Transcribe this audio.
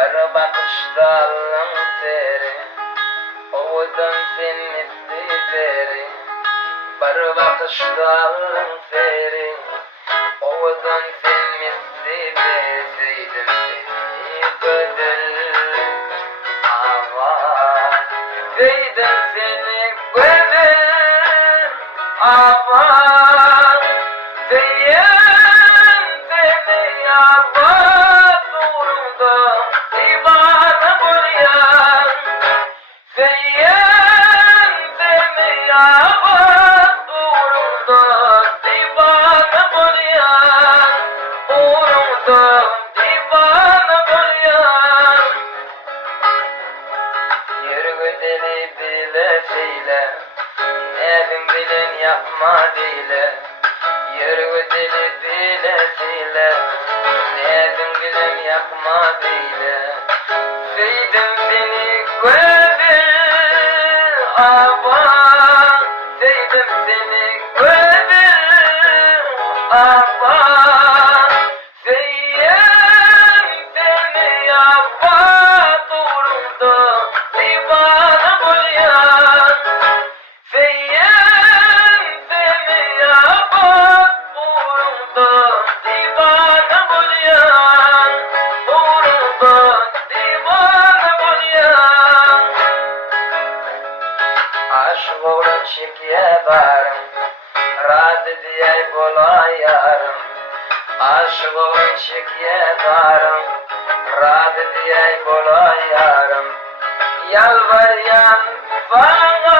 Bir bakışta alın seri, oğudan sen misli peri. Bir bakışta alın seri, oğudan sen misli peri. Sevdim seni güzel Abat, sevdim seni güzel Abat, sevdim seni Abat. Uğrunda divane bolyan, sevdim seni Abat. Uğrunda divane bolyan, uğrunda divane bolyan. Yürü deli bile söyle, evin bilin yapma dile. Yürü deli bile söyle, evin bilin yapma dile. Sevdim seni güzel Abat, sevdim seni güzel Abat. Sevdim seni Abat. Uğrunda divane bolyan, sevdim seni Abat. Uğrunda divane bolyan, uğrunda divane bolyan. Aşk uğrun çiftliğe varım, razı diye kolay yarım. Aşk uğrun çiftliğe varım, razı diye kolay yarım. Yalvaryan bana